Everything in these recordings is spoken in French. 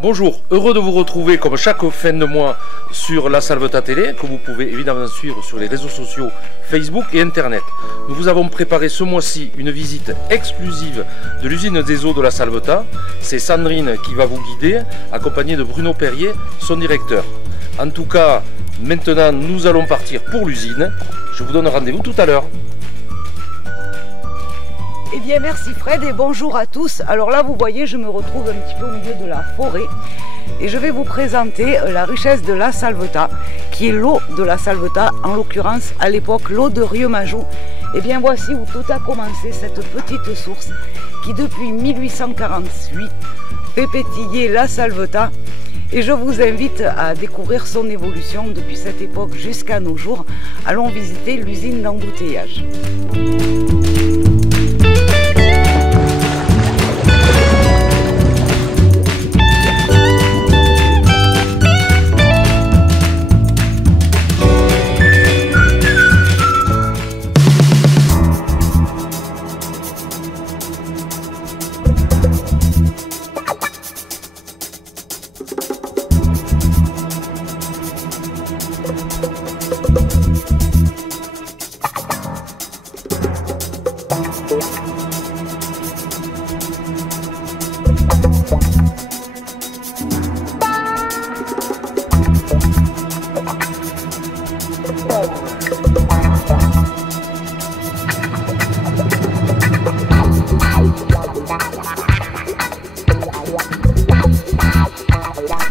Bonjour, heureux de vous retrouver comme chaque fin de mois sur la Salvetat Télé, que vous pouvez évidemment suivre sur les réseaux sociaux Facebook et Internet. Nous vous avons préparé ce mois-ci une visite exclusive de l'usine des eaux de la Salvetat. C'est Sandrine qui va vous guider, accompagnée de Bruno Perrier, son directeur. En tout cas, maintenant nous allons partir pour l'usine. Je vous donne rendez-vous tout à l'heure. Eh bien merci Fred et bonjour à tous. Alors là vous voyez je me retrouve un petit peu au milieu de la forêt et je vais vous présenter la richesse de la Salvetat qui est l'eau de la Salvetat, en l'occurrence à l'époque l'eau de Rieux-Majou. Et bien voici où tout a commencé, cette petite source qui depuis 1848 fait pétiller la Salvetat. Et je vous invite à découvrir son évolution depuis cette époque jusqu'à nos jours. Allons visiter l'usine d'embouteillage.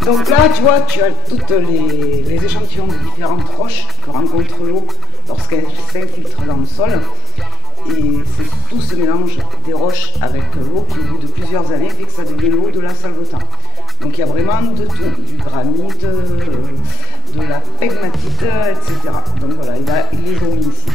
Donc là, tu vois, tu as toutes les échantillons de différentes roches que rencontre l'eau lorsqu'elle s'infiltre dans le sol. Et c'est tout ce mélange des roches avec l'eau qui, au bout de plusieurs années, fait que ça devient l'eau de la Salvetat. Donc il y a vraiment de tout, du granit, de la pegmatite, etc. Donc voilà, ils les ont mis ici.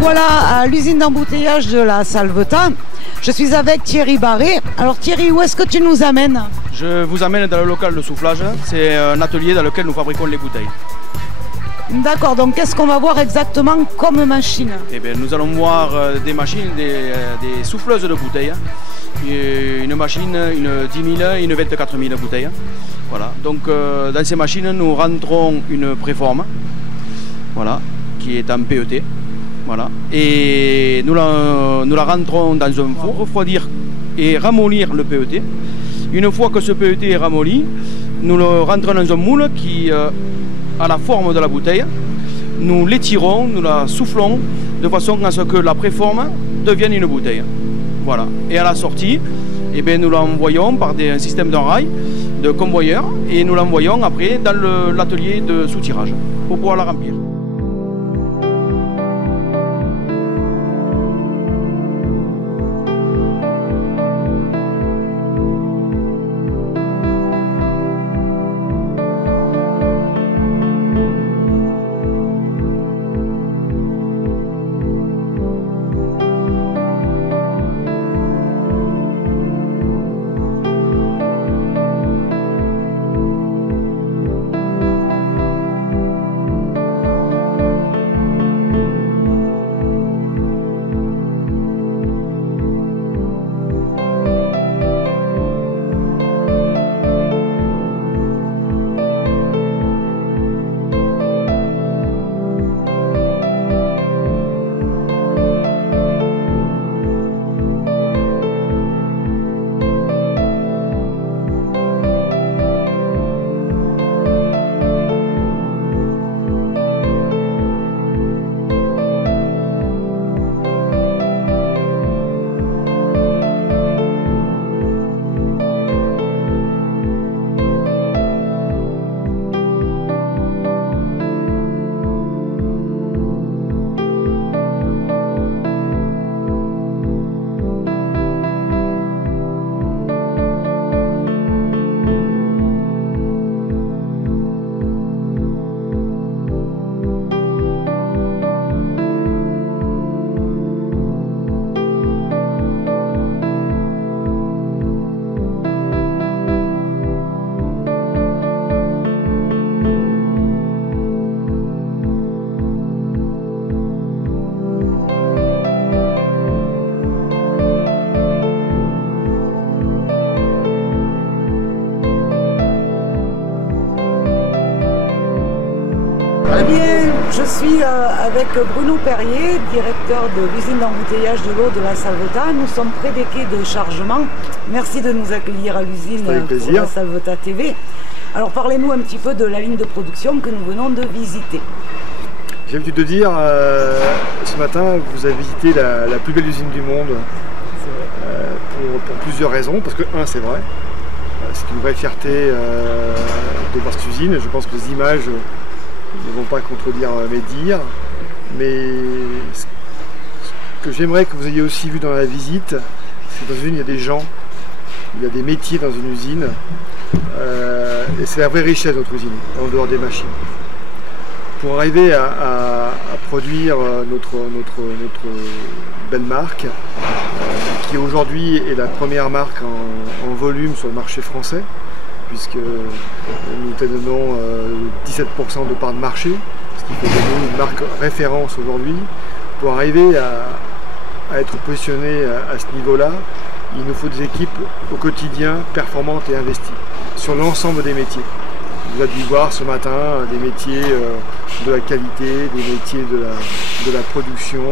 Voilà à l'usine d'embouteillage de la Salvetat. Je suis avec Thierry Barré. Alors Thierry, où est-ce que tu nous amènes? Je vous amène dans le local de soufflage. C'est un atelier dans lequel nous fabriquons les bouteilles. D'accord, donc qu'est-ce qu'on va voir exactement comme machine? Eh bien, nous allons voir des machines, des souffleuses de bouteilles. Une machine, une 10 000 et une 24 000 bouteilles. Voilà. Donc dans ces machines, nous rentrons une préforme, voilà, qui est en PET. Voilà. Et nous la rentrons dans un four, refroidir et ramollir le PET. Une fois que ce PET est ramolli, nous le rentrons dans un moule qui a la forme de la bouteille. Nous l'étirons, nous la soufflons de façon à ce que la préforme devienne une bouteille. Voilà. Et à la sortie, eh bien, nous l'envoyons par un système de rail, de convoyeur, et nous l'envoyons après dans l'atelier de soutirage pour pouvoir la remplir. je suis avec Bruno Perrier, directeur de l'usine d'embouteillage de l'eau de la Salvetat. Nous sommes près des quais de chargement. Merci de nous accueillir à l'usine pour la Salvetat TV. Alors parlez-nous un petit peu de la ligne de production que nous venons de visiter. J'ai l'habitude de dire, ce matin, vous avez visité la plus belle usine du monde pour plusieurs raisons. Parce que, un, c'est vrai, c'est une vraie fierté de voir cette usine. Je pense que les images ne vont pas contredire mes dires. Mais ce que j'aimerais que vous ayez aussi vu dans la visite, c'est que dans une usine, il y a des gens, il y a des métiers dans une usine. Et c'est la vraie richesse de notre usine, en dehors des machines. Pour arriver à produire notre belle marque, qui aujourd'hui est la première marque en volume sur le marché français, puisque nous tenons 17% de part de marché, ce qui fait de nous une marque référence aujourd'hui. Pour arriver à être positionné à ce niveau-là, il nous faut des équipes au quotidien performantes et investies sur l'ensemble des métiers. Vous avez dû voir ce matin des métiers de la qualité, des métiers de la production,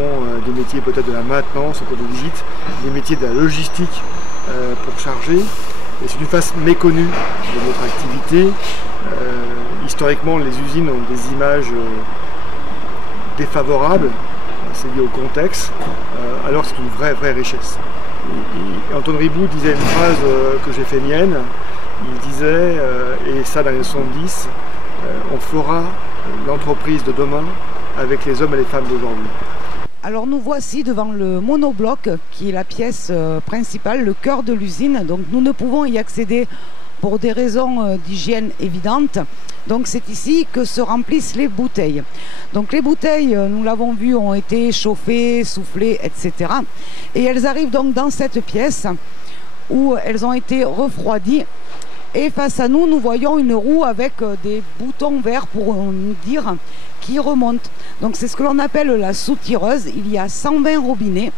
des métiers peut-être de la maintenance au cours de visite, des métiers de la logistique pour charger. Et c'est une face méconnue de notre activité. Historiquement, les usines ont des images défavorables, c'est lié au contexte, alors c'est une vraie richesse. Et Antoine Riboud disait une phrase que j'ai fait mienne. Il disait, et ça dans les 70, on fera l'entreprise de demain avec les hommes et les femmes d'aujourd'hui. Alors nous voici devant le monobloc qui est la pièce principale, le cœur de l'usine. Donc nous ne pouvons y accéder pour des raisons d'hygiène évidentes. Donc c'est ici que se remplissent les bouteilles. Donc les bouteilles, nous l'avons vu, ont été chauffées, soufflées, etc. Et elles arrivent donc dans cette pièce où elles ont été refroidies. Et face à nous, nous voyons une roue avec des boutons verts pour nous dire qui remonte. Donc c'est ce que l'on appelle la soutireuse. Il y a 120 robinets.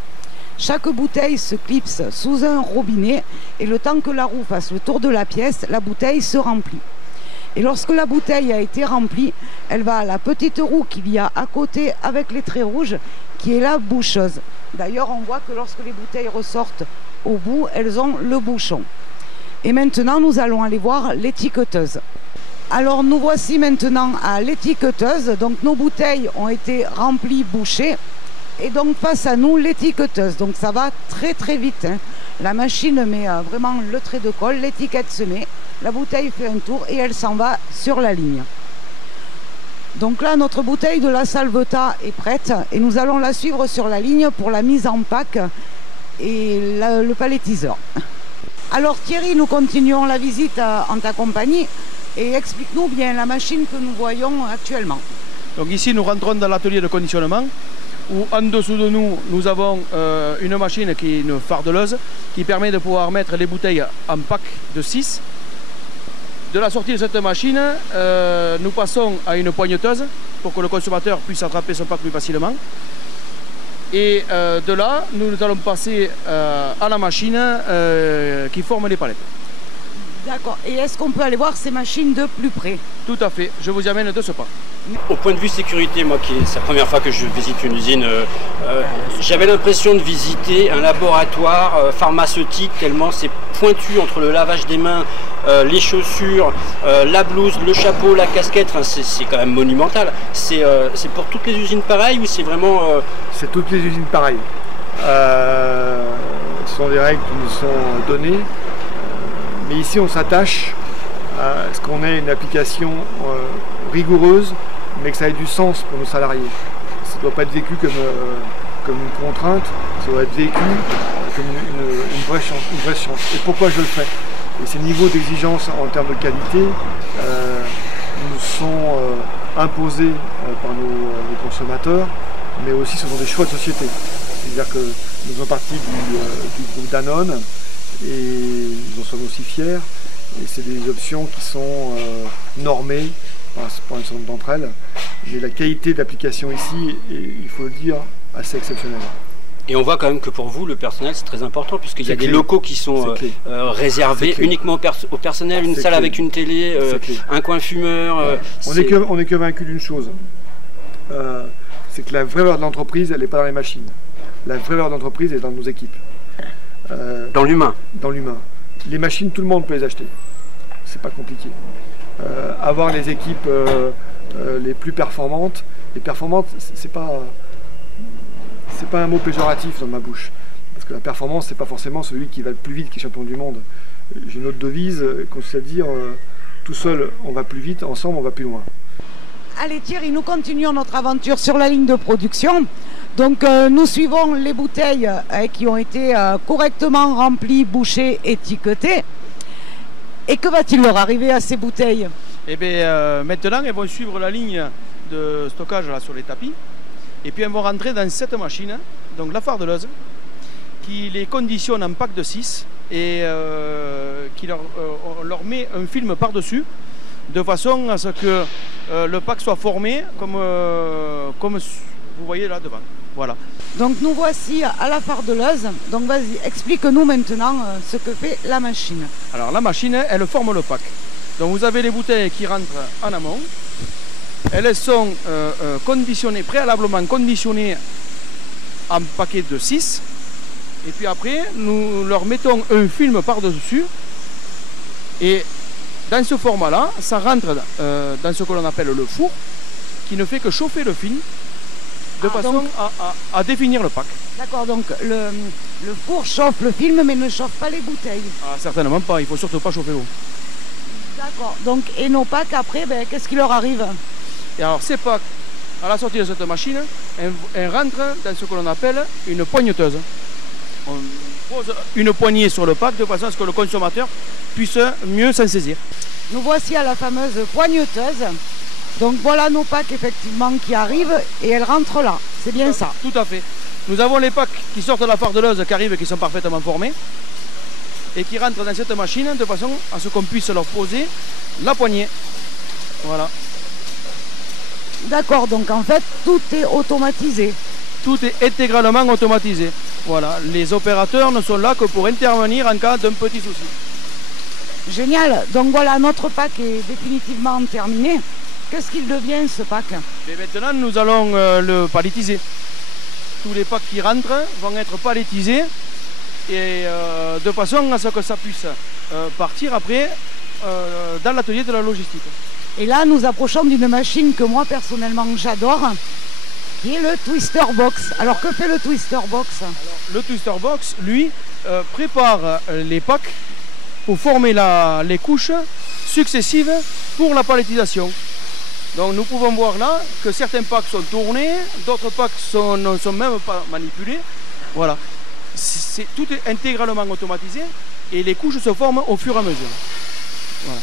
Chaque bouteille se clipse sous un robinet et le temps que la roue fasse le tour de la pièce, la bouteille se remplit. Et lorsque la bouteille a été remplie, elle va à la petite roue qu'il y a à côté avec les traits rouges qui est la boucheuse. D'ailleurs, on voit que lorsque les bouteilles ressortent au bout, elles ont le bouchon. Et maintenant, nous allons aller voir l'étiqueteuse. Alors, nous voici maintenant à l'étiqueteuse. Donc, nos bouteilles ont été remplies, bouchées. Et donc, face à nous, l'étiqueteuse. Donc, ça va très vite, hein. La machine met vraiment le trait de colle, l'étiquette se met, la bouteille fait un tour et elle s'en va sur la ligne. Donc là, notre bouteille de la Salvetat est prête et nous allons la suivre sur la ligne pour la mise en pack et le palettiseur. Alors Thierry, nous continuons la visite en ta compagnie et explique-nous bien la machine que nous voyons actuellement. Donc ici nous rentrons dans l'atelier de conditionnement où en dessous de nous, nous avons une machine qui est une fardeleuse qui permet de pouvoir mettre les bouteilles en pack de 6. De la sortie de cette machine, nous passons à une poigneteuse pour que le consommateur puisse attraper son pack plus facilement. Et de là, nous allons passer à la machine qui forme les palettes. D'accord. Et est-ce qu'on peut aller voir ces machines de plus près? Tout à fait. Je vous y amène de ce pas. Au point de vue sécurité, moi c'est la première fois que je visite une usine, j'avais l'impression de visiter un laboratoire pharmaceutique tellement c'est pointu entre le lavage des mains, les chaussures, la blouse, le chapeau, la casquette, enfin, c'est quand même monumental. C'est pour toutes les usines pareilles ou c'est vraiment... C'est toutes les usines pareilles. Ce sont des règles qui nous sont données, mais ici on s'attache à ce qu'on ait une application rigoureuse, mais que ça ait du sens pour nos salariés. Ça ne doit pas être vécu comme une contrainte, ça doit être vécu comme une vraie chance. Et pourquoi je le fais? Et ces niveaux d'exigence en termes de qualité nous sont imposés par nos consommateurs, mais aussi ce sont des choix de société. C'est-à-dire que nous faisons partie du groupe Danone et nous en sommes aussi fiers. Et c'est des options qui sont normées pour un certain nombre d'entre elles. Mais la qualité d'application ici est, il faut le dire, assez exceptionnelle. Et on voit quand même que pour vous, le personnel, c'est très important, puisqu'il y a des locaux qui sont réservés uniquement au personnel, une salle avec une télé, un coin fumeur. On n'est que vaincu d'une chose, c'est que la vraie valeur de l'entreprise, elle n'est pas dans les machines. La vraie valeur d'entreprise est dans nos équipes. Dans l'humain. Dans l'humain. Les machines, tout le monde peut les acheter. C'est pas compliqué. Avoir les équipes les plus performantes, c'est pas un mot péjoratif dans ma bouche. Parce que la performance, c'est pas forcément celui qui va le plus vite qui est champion du monde. J'ai une autre devise, consiste à dire tout seul on va plus vite, ensemble on va plus loin. Allez Thierry, nous continuons notre aventure sur la ligne de production. Donc nous suivons les bouteilles qui ont été correctement remplies, bouchées, étiquetées. Et que va-t-il leur arriver à ces bouteilles? Et bien maintenant elles vont suivre la ligne de stockage là, sur les tapis. Et puis elles vont rentrer dans cette machine, donc la fardeleuse, qui les conditionne en pack de 6 et qui on leur met un film par-dessus de façon à ce que le pack soit formé comme vous voyez là devant. Voilà. Donc nous voici à la fardeleuse. Donc vas-y, explique-nous maintenant ce que fait la machine. Alors la machine, elle forme le pack. Donc vous avez les bouteilles qui rentrent en amont. Elles sont conditionnées, préalablement conditionnées en paquet de 6. Et puis après, nous leur mettons un film par-dessus. Et dans ce format-là, ça rentre dans ce que l'on appelle le four, qui ne fait que chauffer le film de façon à définir le pack. D'accord, donc le four chauffe le film mais ne chauffe pas les bouteilles. Ah, certainement pas, il ne faut surtout pas chauffer l'eau. D'accord, donc et nos packs après, qu'est-ce qui leur arrive? Et alors ces packs, à la sortie de cette machine, elles rentrent dans ce que l'on appelle une poigneteuse. On pose une poignée sur le pack de façon à ce que le consommateur puisse mieux s'en saisir. Nous voici à la fameuse poigneteuse. Donc voilà nos packs effectivement qui arrivent et elles rentrent là. C'est bien ça. Tout à fait. Nous avons les packs qui sortent de la fardeleuse qui arrivent et qui sont parfaitement formés et qui rentrent dans cette machine de façon à ce qu'on puisse leur poser la poignée. Voilà. D'accord, donc en fait tout est automatisé. Tout est intégralement automatisé. Voilà, les opérateurs ne sont là que pour intervenir en cas d'un petit souci. Génial, donc voilà, notre pack est définitivement terminé. Qu'est-ce qu'il devient ce pack? Et maintenant nous allons le palettiser. Tous les packs qui rentrent vont être palettisés et de façon à ce que ça puisse partir après dans l'atelier de la logistique. Et là nous approchons d'une machine que moi personnellement j'adore, qui est le Twister Box. Alors que fait le Twister Box? Le Twister Box, lui, prépare les packs pour former les couches successives pour la palettisation. Donc nous pouvons voir là que certains packs sont tournés, d'autres packs ne sont même pas manipulés. Voilà. Tout est intégralement automatisé et les couches se forment au fur et à mesure. Voilà.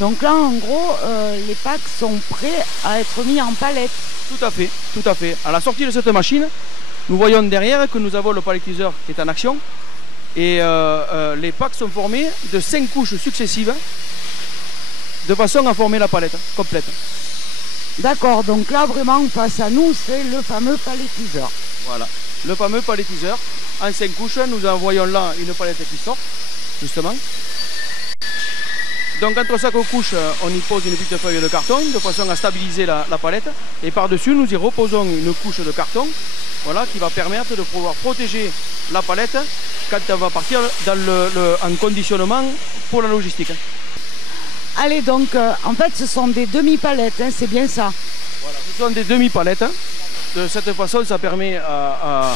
Donc là en gros les packs sont prêts à être mis en palette. Tout à fait, tout à fait. À la sortie de cette machine, nous voyons derrière que nous avons le palettiseur qui est en action et les packs sont formés de 5 couches successives de façon à former la palette complète. D'accord, donc là vraiment face à nous c'est le fameux palettiseur. Voilà, le fameux palettiseur. En 5 couches, nous en voyons là une palette qui sort, justement. Donc entre chaque couche, on y pose une petite feuille de carton de façon à stabiliser la palette. Et par-dessus, nous y reposons une couche de carton, voilà, qui va permettre de pouvoir protéger la palette quand elle va partir en conditionnement pour la logistique. Allez, donc en fait ce sont des demi-palettes, hein, c'est bien ça? Voilà, ce sont des demi-palettes. De cette façon, ça permet à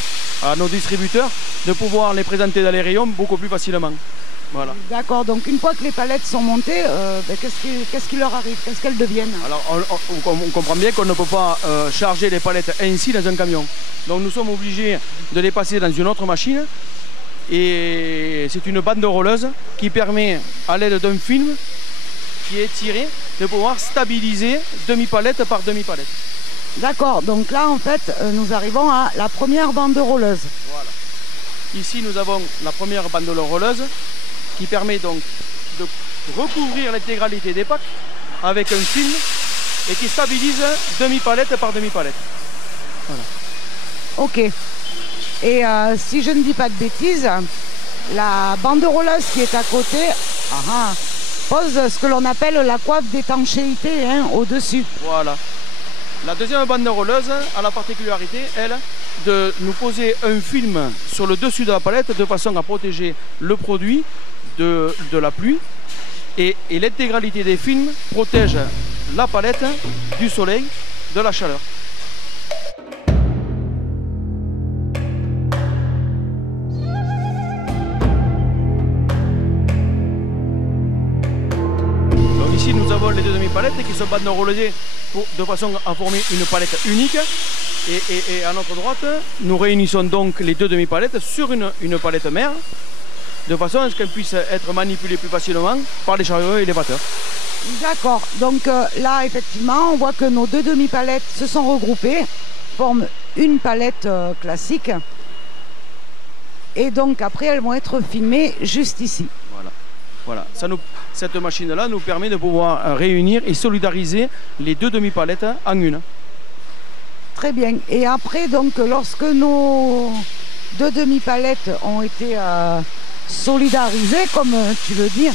nos distributeurs de pouvoir les présenter dans les rayons beaucoup plus facilement. Voilà. D'accord, donc une fois que les palettes sont montées, qu'est-ce qui leur arrive? Qu'est-ce qu'elles deviennent? Alors on comprend bien qu'on ne peut pas charger les palettes ainsi dans un camion. Donc nous sommes obligés de les passer dans une autre machine. Et c'est une bande rolleuse qui permet, à l'aide d'un film qui est tiré, de pouvoir stabiliser demi-palette par demi-palette. D'accord, donc là en fait nous arrivons à la première bande rolleuse. Voilà. Ici nous avons la première bande rolleuse qui permet donc de recouvrir l'intégralité des packs avec un film et qui stabilise demi-palette par demi-palette. Voilà. Ok. Et si je ne dis pas de bêtises, la bande rolleuse qui est à côté pose ce que l'on appelle la coiffe d'étanchéité, hein, au-dessus. Voilà. La deuxième bande rolleuse a la particularité, elle, de nous poser un film sur le dessus de la palette de façon à protéger le produit de la pluie. Et l'intégralité des films protège la palette du soleil, de la chaleur. Donc ici nous avons les deux demi-palettes qui sont bande rollées de façon à former une palette unique. Et à notre droite, nous réunissons donc les deux demi-palettes sur une palette mère, de façon à ce qu'elle puisse être manipulée plus facilement par les chariots et les batteurs. D'accord, donc là effectivement on voit que nos deux demi-palettes se sont regroupées, forment une palette classique, et donc après elles vont être filmées juste ici. Voilà. Cette machine-là nous permet de pouvoir réunir et solidariser les deux demi-palettes en une. Très bien, et après donc lorsque nos deux demi-palettes ont été solidarisées, comme tu veux dire,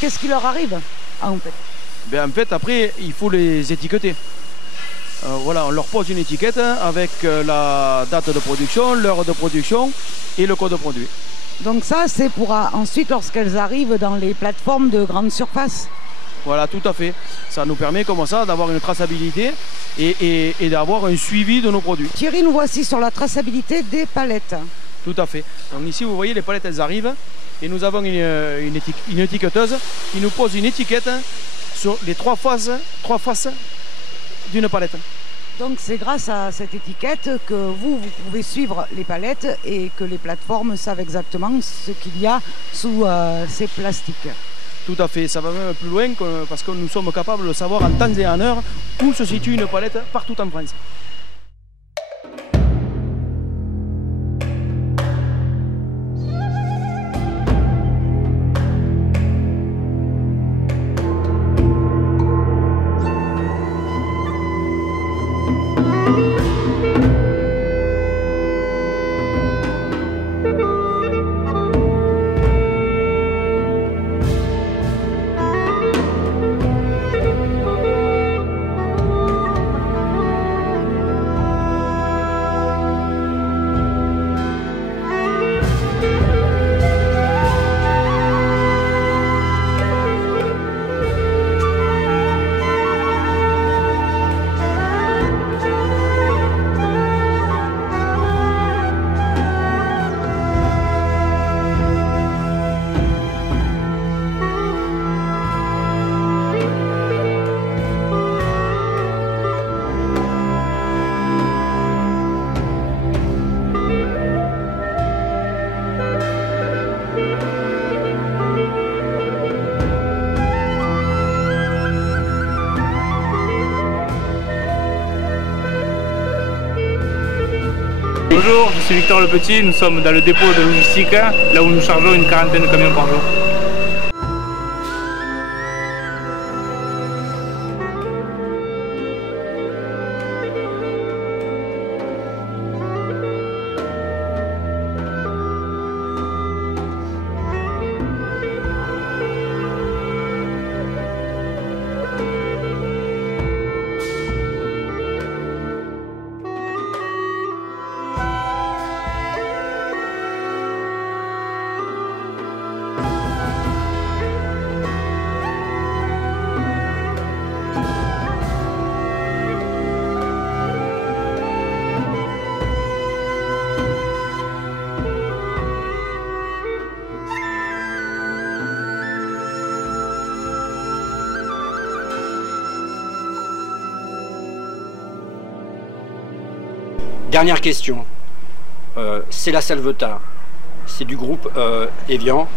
qu'est-ce qui leur arrive en fait? En fait, après, il faut les étiqueter. Voilà, on leur pose une étiquette avec la date de production, l'heure de production et le code produit. Donc ça, c'est pour ensuite, lorsqu'elles arrivent dans les plateformes de grande surface. Voilà, tout à fait. Ça nous permet comme ça d'avoir une traçabilité et d'avoir un suivi de nos produits. Thierry, nous voici sur la traçabilité des palettes. Tout à fait. Donc ici, vous voyez, les palettes, elles arrivent. Et nous avons une étiqueteuse qui nous pose une étiquette sur les trois faces d'une palette. Donc c'est grâce à cette étiquette que vous pouvez suivre les palettes et que les plateformes savent exactement ce qu'il y a sous ces plastiques. Tout à fait, ça va même plus loin parce que nous sommes capables de savoir en temps et en heure où se situe une palette partout en France. Bonjour, je suis Victor Le Petit, nous sommes dans le dépôt de logistique, là où nous chargeons une quarantaine de camions par jour. Dernière question, c'est la Salvetat, c'est du groupe Evian,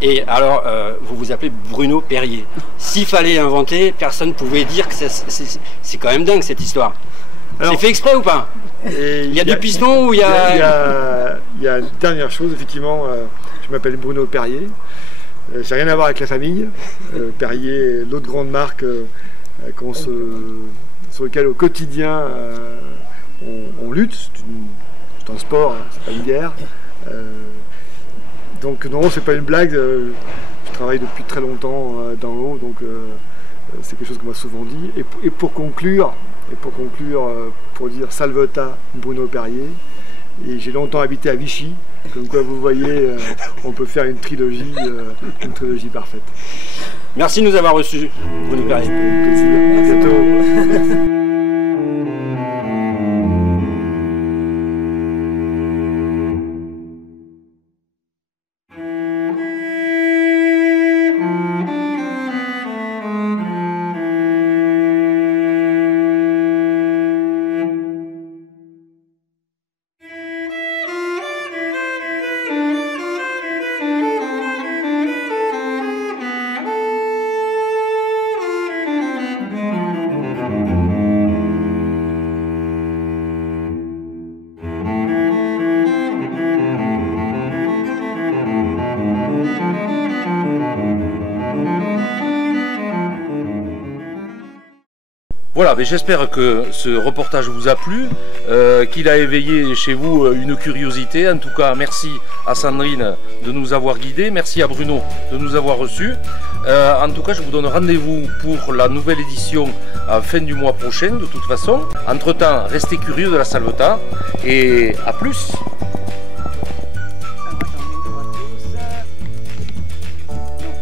et alors vous vous appelez Bruno Perrier. S'il fallait inventer, personne ne pouvait dire que c'est quand même dingue cette histoire. C'est fait exprès ou pas? Il y a du piston ou il y a... Il y a une dernière chose, effectivement, je m'appelle Bruno Perrier, j'ai rien à voir avec la famille. Perrier est l'autre grande marque sur laquelle au quotidien on lutte, c'est un sport, hein, c'est pas une guerre. Donc non, c'est pas une blague, je travaille depuis très longtemps dans l'eau, donc c'est quelque chose qu'on m'a souvent dit. Et pour conclure, Et pour conclure, pour dire Salvetat Bruno Perrier. Et j'ai longtemps habité à Vichy, comme quoi vous voyez, on peut faire une trilogie parfaite. Merci de nous avoir reçus, Bruno Perrier. C'était un plaisir. À bientôt. Voilà, mais j'espère que ce reportage vous a plu, qu'il a éveillé chez vous une curiosité. En tout cas, merci à Sandrine de nous avoir guidés, merci à Bruno de nous avoir reçus. En tout cas, je vous donne rendez-vous pour la nouvelle édition à fin du mois prochain, de toute façon. Entre-temps, restez curieux de la Salvetat et à plus.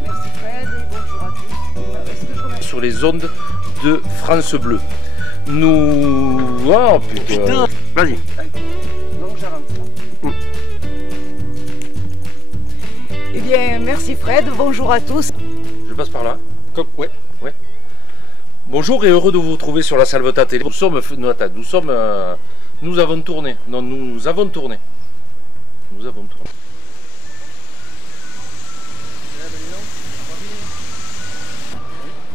Merci Fred et bonjour à tous. Sur les ondes de France Bleu. Nous... Oh putain. Vas-y. Donc j'avance. Eh bien, merci Fred, bonjour à tous. Je passe par là. Ouais. Bonjour et heureux de vous retrouver sur la Salvetat Télé. Nous avons tourné. Non, nous avons tourné.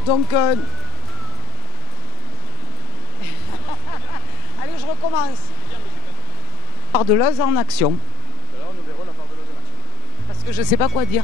Donc, allez, je recommence. Fardeleuse en action. Alors nous verrons la fardeleuse en action. Parce que je sais pas quoi dire.